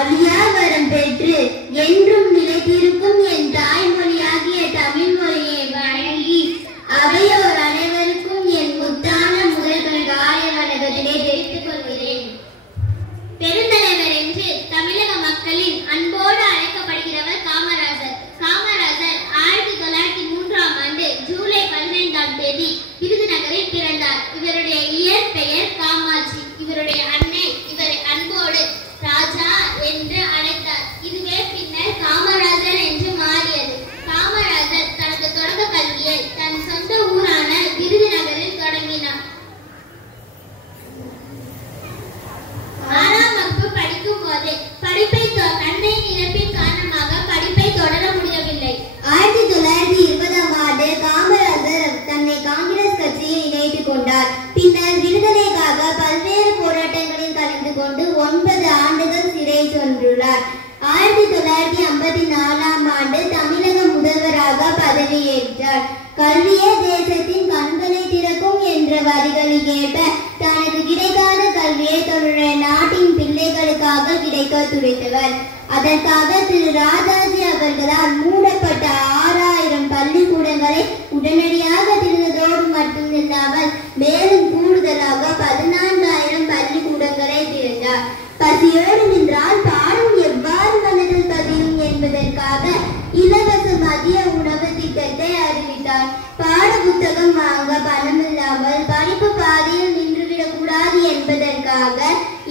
அழியா வரம் பெற்று என்றும் நிலைத்திருக்கும் என் தாய்மொழியாகிய தமிழ் மொழியை வழங்கி அவையோர் அனைவருக்கும் என் முத்தான முதல்வர் காலை வணக்கத்திலே தெரிவித்துக் கொள்கிறேன். பெருந்தலைவர் என்று தமிழக மக்களின் அன்போடு அழைக்கப்படுகிறவர் காமராஜர். காமராஜர் 1903ஆம் ஆண்டு ஜூலை 15ஆம் தேதி விருதுநகரில் பிறந்தார். இவருடைய இயற்பெயர் காமாட்சி. இவருடைய அன்னை இவரை அன்போடு ராஜா என்று அழைத்தார். இதுவே பின்னர் காமராஜர் என்று மாறியது. காமராஜர் தனது தொடக்க கல்வியை தன் சொந்த ஊரான விருதுநகரில் தொடங்கினார். 6ஆம் வகுப்பு படிக்கும் போதே தந்தை இழப்பின் காரணமாக படிப்பை தொடர முடியவில்லை. 1920ஆம் ஆண்டு காமராஜர் தன்னை காங்கிரஸ் கட்சியில் இணைத்துக் கொண்டார். பின்னர் விடுதலைக்காக பல்வேறு போராட்டங்களில் கலந்து கொண்டு 9 ஆண்டுகள் சிறை சென்றுள்ளார். 1954ஆம் ஆண்டு தமிழக முதல்வராக பதவியேற்றார். கல்வியே தேசத்தின் கண்களை திறக்கும் என்ற வரிகளுக்கேற்ப தனக்கு கிடைக்காத கல்வியை தன்னுடைய நாட்டின் பிள்ளைகளுக்காக கிடைக்க துடைத்தவர். அதற்காக திரு ராஜாஜி அவர்களால் மூடப்பட்ட 6000 பள்ளிக்கூடங்களை உடனடியாக திறந்ததோடு மட்டுமில்லாமல் மேலும் கூடுதலாக 14000 பள்ளிக்கூடங்களை திறந்தார். பசியோடு நின்றால் பாடம் எவ்வாறு மனதில் பதியும் என்பதற்காக இலவச மதிய உணவு திட்டத்தை அறிவித்தார். பாட புத்தகம் வாங்க பணமில்லாமல் படிப்பு பாதையில் நின்றுவிடக் கூடாது என்பதற்காக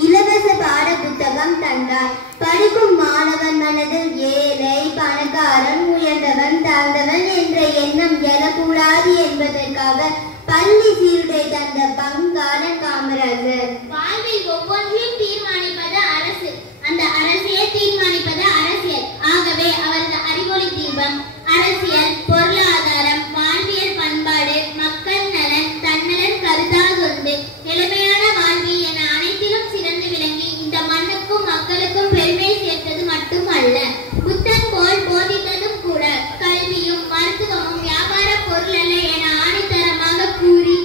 இலவச பாட புத்தகம் தந்தார். படிக்கும் மாணவன் மனதில் ஏழை பணக்காரன் உயர்ந்தவன் தாழ்ந்தவன் என்ற எண்ணம் எழக்கூடாது என்பதற்காக பள்ளி சீருடை தந்த பங்காளன் காமராஜர். வாழ்வில் ஒவ்வொன்றையும் தீர்மானிப்பது அரசு, அந்த அரசையே தீர்மானிப்பது அரசியல். ஆகவே அவரது அறிவொளி தீபம் அரசியல், பொருளாதாரம், வாழ்வியல், பண்பாடு, மக்கள் நலன், தன்னலன் கருதாக கொண்டு எளிமையான வாழ்வி என அனைத்திலும் சிறந்து விளங்கி இந்த மண்ணுக்கும் மக்களுக்கும் பெருமை சேர்த்தது மட்டுமல்ல, புத்தன் போல் போதித்ததும் கூட. கல்வியும் மருத்துவமும் வியாபார பொருள் அல்ல என ஆணித்தரமாக கூறி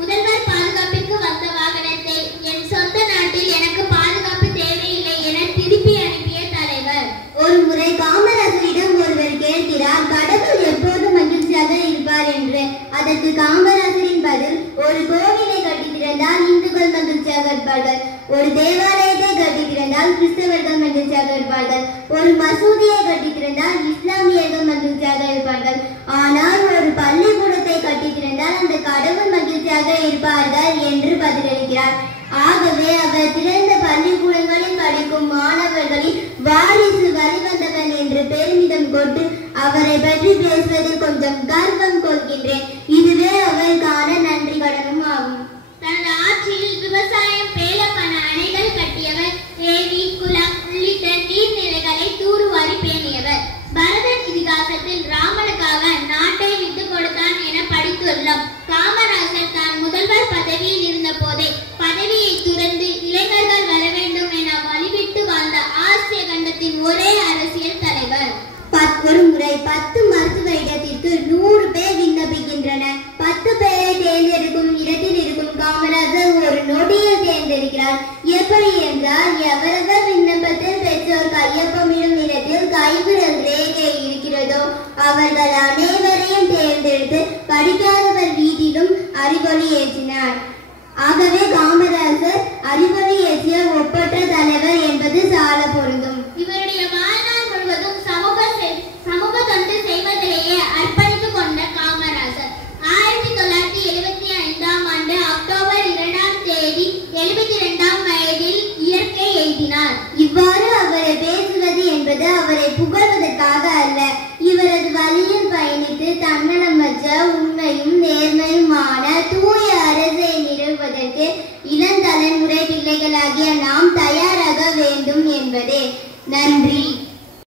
முதல்வர் பாதுகாப்பிற்கு வந்த வாகனத்தை என் சொந்த நாட்டில் எனக்கு பாதுகாப்பு தேவையில்லை என திருப்பி அனுப்பிய தலைவர். ஒரு முறை காமராஜரிடம் ஒருவர் கேட்கிறார், கடவுள் எப்போது மகிழ்ச்சியாக இருப்பார் என்று. அதற்கு காமராஜரின் பதில், ஒரு கோவிலை கட்டி திறந்தால் இந்துக்கள் மகிழ்ச்சியாக இருப்பார்கள், ஒரு தேவாலயத்தை கட்டி திறந்தால் கிறிஸ்தவர்கள் மகிழ்ச்சியாக இருப்பார்கள், ஒரு மசூதியை கட்டி திறந்தால் இஸ்லாமியர்கள் மகிழ்ச்சியாக இருப்பார்கள், ஆனால் ஒரு பள்ளிக்கூடத்தை கட்டி திறந்தால் அந்த கடவுள் மகிழ்ச்சியாக இருப்பார்கள் என்று பதிலளிக்கிறார். ஆகவே அவர் திறந்த பள்ளிக்கூடங்களில் படிக்கும் மாணவர்களின் வாரிசு வழிவந்தவன் என்று பெருமிதம் கொண்டு அவரை பற்றி பேசுவதில் கொஞ்சம் கர்வம் கொள்கின்றேன். இதுவே அவருக்கான நன்றி கடனும் ஆகும். தனது ஆட்சியில் விவசாயம், பேலப்பன அணைகள் கட்டியவர், ஏரி, குளம் உள்ளிட்ட நீர்நிலைகளை தூர்வாரி பேணியவர். பரதன் இதிகாசத்தில் ராமனுக்காக நாட்டை விட்டுக் கொடுத்தான் என படித்துள்ளோம். காமராஜர் தான் முதல்வர் பதவியில் இருந்த போதே பதவியை துறந்து இளைஞர்கள் வர வேண்டும் என வழிவிட்டு வாழ்ந்த ஆசிய கண்டத்தின் ஒரே அரசியல் தலைவர். ஒரு முறை 10 மருத்துவ இடத்திற்கு 100 பேர் விண்ணப்பிக்கின்றனர். 10 பேரை தேர்ந்தெடுக்கும் இடத்தில் இருக்கும் காமராஜர் ஒரு நொடியில் தேர்ந்தெடுக்கிறார். எப்படி என்றால், எவரவர் விண்ணப்பத்தில் பெற்றோர் கையொப்பமிடும் இடத்தில் கைவிரல் ரேகை இருக்கிறதோ அவர்கள் அனைவரையும் தேர்ந்தெடுத்து படிக்காதவர் வீட்டிலும் அறிவொளி ஏற்றினார். ஆகவே காமராஜர் அறிவொளி ஏற்றிய ஒப்பற்ற தலைவர் என்பது சால பொருந்தும். இவருடைய வாழ்நாள் முழுவதும் சமூக தொண்டு செய்வதிலேயே அர்ப்பணித்துக் கொண்ட காமராஜர் 1975ஆம் ஆண்டு அக்டோபர் 2ஆம் தேதி 72ஆம் வயதில் இயற்கை எய்தினார். இவ்வாறு அவரை பேசுவது என்பது அவரை புகழ்வதற்காக அல்ல, இவரது வழியில் பயணித்து தன்னலமற்ற உண்மையும் நேர்மையுமான தூய அரசை நிறுவுவதற்கு இளந்தலைமுறை பிள்ளைகளாகிய நாம் தயாராக வேண்டும் என்பதே. நன்றி.